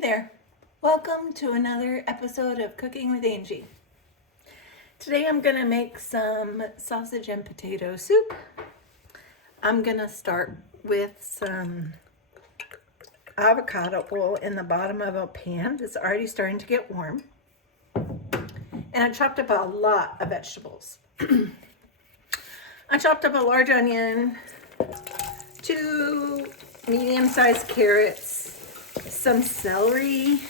there, welcome to another episode of Cooking with Angie. Today I'm going to make some sausage and potato soup. I'm going to start with some avocado oil in the bottom of a pan. It's already starting to get warm. And I chopped up a lot of vegetables. I chopped up a large onion, 2 medium-sized carrots, some celery,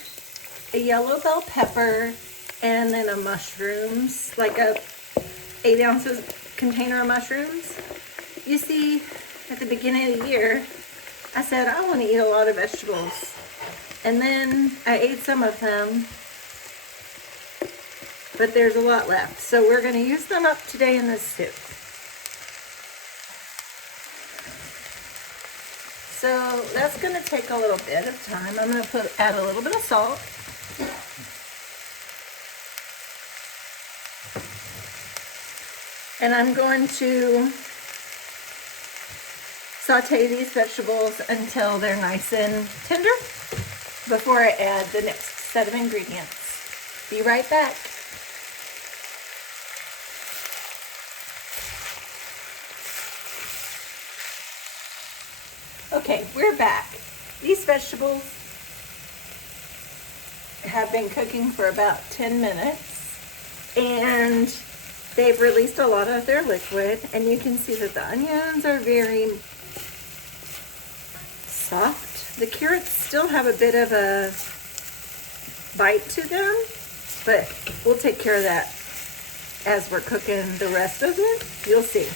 a yellow bell pepper, and then a mushrooms, like a 8 ounces container of mushrooms. You see, at the beginning of the year, I said I want to eat a lot of vegetables. And then I ate some of them, but there's a lot left. So we're going to use them up today in this soup. So that's going to take a little bit of time. I'm going to add a little bit of salt. And I'm going to saute these vegetables until they're nice and tender before I add the next set of ingredients. Be right back. Okay, we're back. These vegetables have been cooking for about 10 minutes and they've released a lot of their liquid, and you can see that the onions are very soft. The carrots still have a bit of a bite to them, but we'll take care of that as we're cooking the rest of it. You'll see.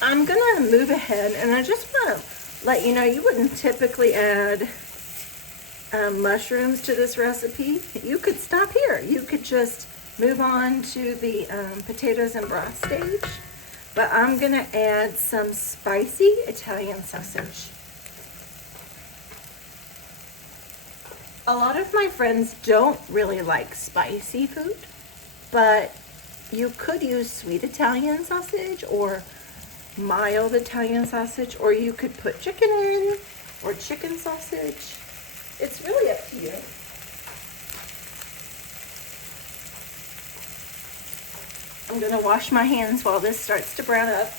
I'm gonna move ahead, and I just want to let you know you wouldn't typically add mushrooms to this recipe. You could stop here. You could just move on to the potatoes and broth stage, but I'm gonna add some spicy Italian sausage. A lot of my friends don't really like spicy food, but you could use sweet Italian sausage or mild Italian sausage, or you could put chicken in, or chicken sausage. It's really up to you. I'm gonna wash my hands while this starts to brown up.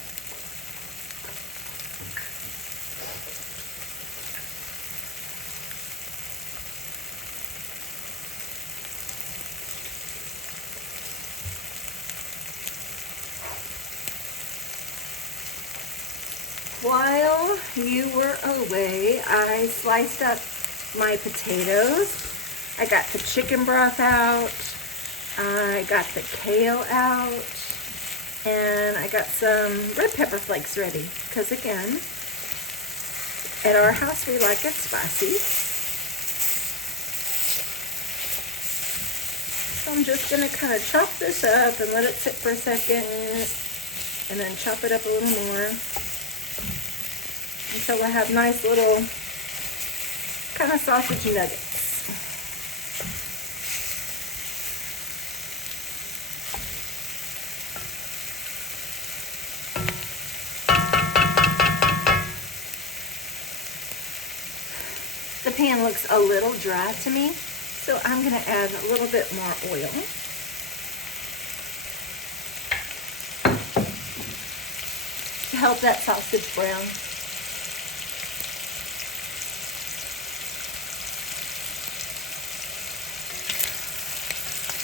While you were away, I sliced up my potatoes. I got the chicken broth out. I got the kale out. And I got some red pepper flakes ready. Because again, at our house we like it spicy. So I'm just going to kind of chop this up and let it sit for a second. And then chop it up a little more, until I have nice little kind of sausage nuggets. The pan looks a little dry to me, so I'm going to add a little bit more oil. To help that sausage brown.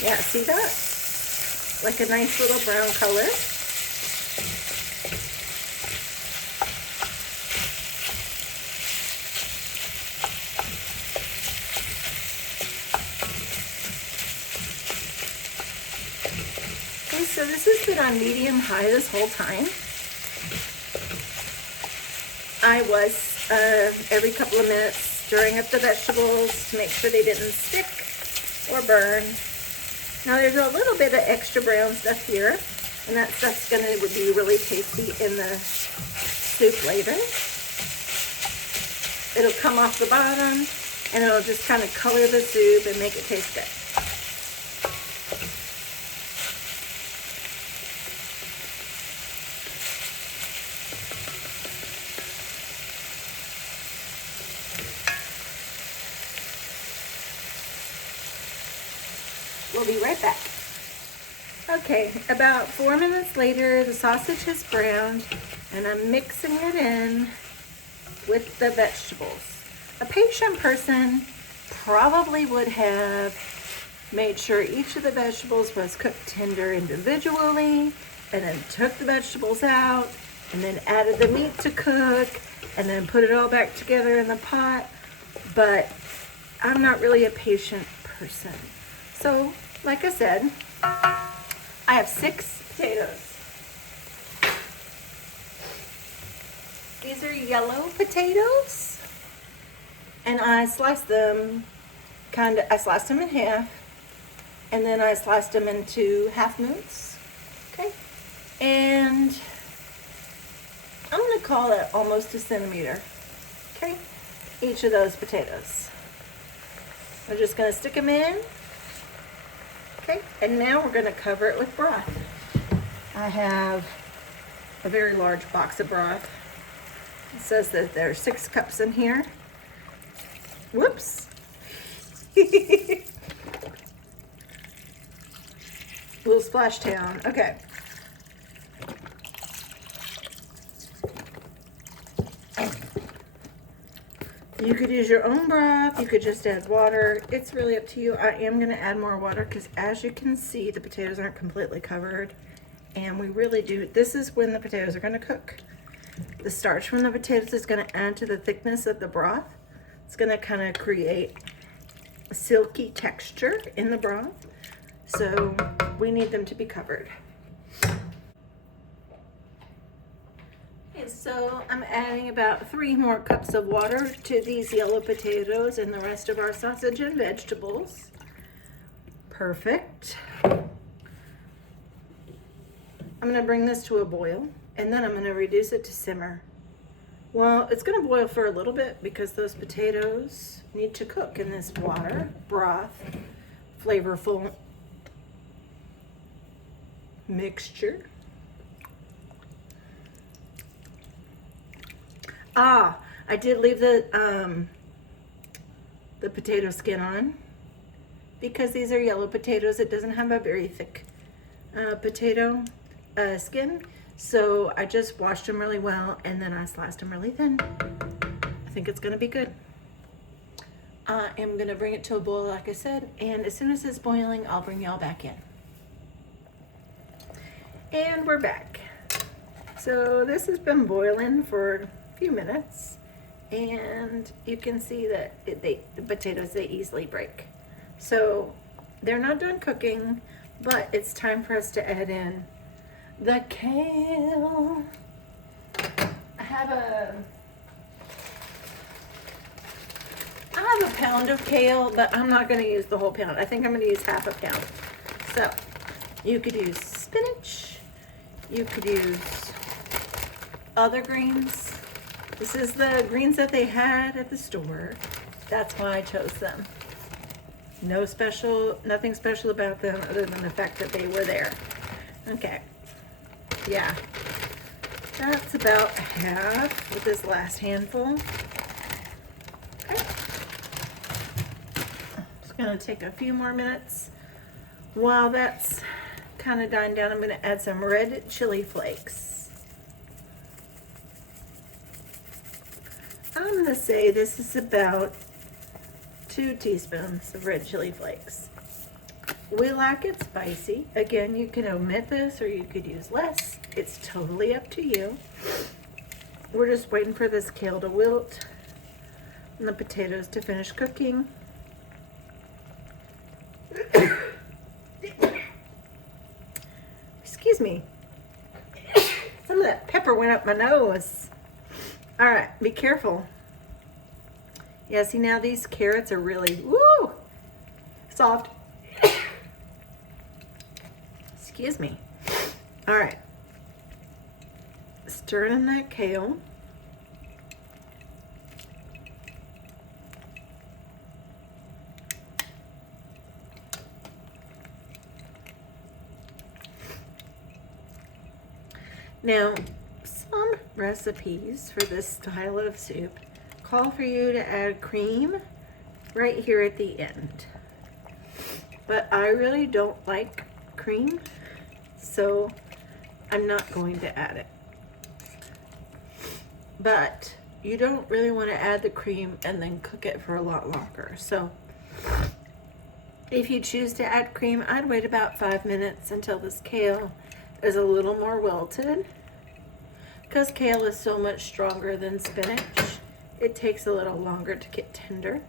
Yeah, see that? Like a nice little brown color. Okay, so this has been on medium-high this whole time. I was, every couple of minutes, stirring up the vegetables to make sure they didn't stick or burn. Now there's a little bit of extra brown stuff here, and that stuff's going to be really tasty in the soup later. It'll come off the bottom, and it'll just kind of color the soup and make it taste good. We'll be right back. Okay, about 4 minutes later, the sausage has browned, and I'm mixing it in with the vegetables. A patient person probably would have made sure each of the vegetables was cooked tender individually, and then took the vegetables out, and then added the meat to cook, and then put it all back together in the pot. But I'm not really a patient person. So, like I said, I have 6 potatoes. These are yellow potatoes, and I sliced them I sliced them in half, and then I sliced them into half moons. Okay, and I'm gonna call it almost a centimeter. Okay, each of those potatoes. We're just gonna stick them in. Okay, and now we're gonna cover it with broth. I have a very large box of broth. It says that there are 6 cups in here. Whoops. Little splash down. Okay. You could use your own broth. You could just add water. It's really up to you. I am going to add more water because, as you can see, the potatoes aren't completely covered. And we really do. This is when the potatoes are going to cook. The starch from the potatoes is going to add to the thickness of the broth. It's going to kind of create a silky texture in the broth. So we need them to be covered. Okay, so I'm adding about 3 more cups of water to these yellow potatoes and the rest of our sausage and vegetables. Perfect. I'm going to bring this to a boil, and then I'm going to reduce it to simmer. Well, it's going to boil for a little bit because those potatoes need to cook in this water, broth, flavorful mixture. I did leave the potato skin on because these are yellow potatoes. It doesn't have a very thick potato skin, so I just washed them really well, and then I sliced them really thin. I think it's gonna be good. I am gonna bring it to a boil, like I said, and as soon as it's boiling, I'll bring y'all back in. And we're back. So this has been boiling for a few minutes, and you can see that the potatoes, they easily break. So they're not done cooking, but it's time for us to add in the kale. I have a pound of kale, but I'm not going to use the whole pound. I think I'm going to use half a pound. So you could use spinach. You could use other greens. This is the greens that they had at the store. That's why I chose them. Nothing special about them other than the fact that they were there. Okay. Yeah. That's about half with this last handful. Okay. Just gonna take a few more minutes. While that's kind of dying down, I'm gonna add some red chili flakes. I'm gonna say this is about 2 teaspoons of red chili flakes. We like it spicy. Again, you can omit this or you could use less. It's totally up to you. We're just waiting for this kale to wilt and the potatoes to finish cooking. Excuse me. Some of that pepper went up my nose. All right, be careful. Yeah, see, now these carrots are really, woo, soft. Excuse me. All right. Stir in that kale. Now, some recipes for this style of soup call for you to add cream right here at the end. but I really don't like cream, so I'm not going to add it. But you don't really want to add the cream and then cook it for a lot longer. So if you choose to add cream, I'd wait about 5 minutes until this kale is a little more wilted. Because kale is so much stronger than spinach, it takes a little longer to get tender.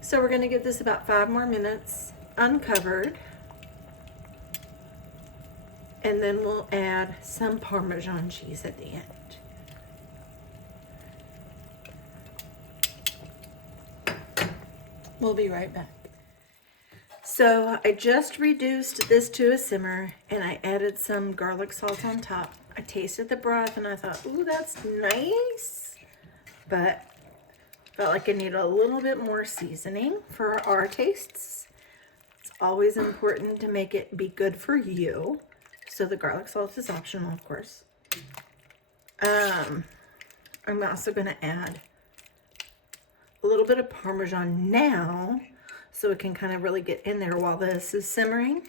So we're going to give this about 5 more minutes uncovered. And then we'll add some Parmesan cheese at the end. We'll be right back. So I just reduced this to a simmer and I added some garlic salt on top. I tasted the broth and I thought, ooh, that's nice. But felt like I need a little bit more seasoning for our tastes. It's always important to make it be good for you. So the garlic salt is optional, of course. I'm also going to add a little bit of Parmesan now so it can kind of really get in there while this is simmering.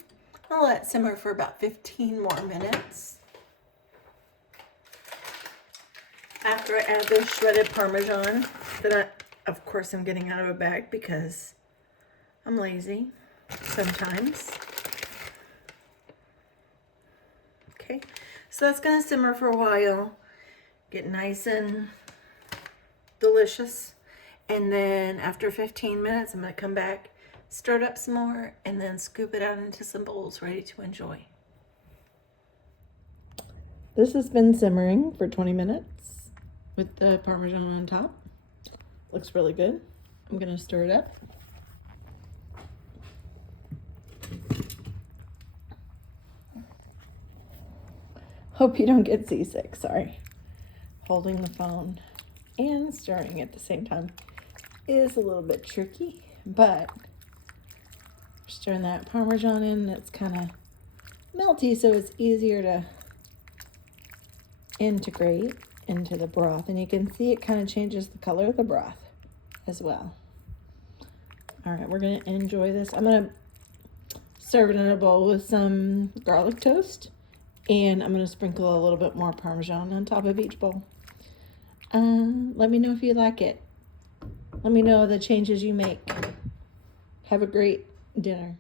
I'll let it simmer for about 15 more minutes. After I add the shredded Parmesan that of course I'm getting out of a bag because I'm lazy sometimes. Okay, so that's going to simmer for a while, get nice and delicious. And then after 15 minutes, I'm going to come back, stir it up some more, and then scoop it out into some bowls ready to enjoy. This has been simmering for 20 minutes with the Parmesan on top. Looks really good. I'm going to stir it up. Hope you don't get seasick, sorry. Holding the phone and stirring at the same time is a little bit tricky, but stirring that Parmesan in, it's kind of melty, so it's easier to integrate into the broth. And you can see it kind of changes the color of the broth as well. All right, we're going to enjoy this. I'm going to serve it in a bowl with some garlic toast, and I'm going to sprinkle a little bit more Parmesan on top of each bowl. Let me know if you like it. Let me know the changes you make. Have a great dinner.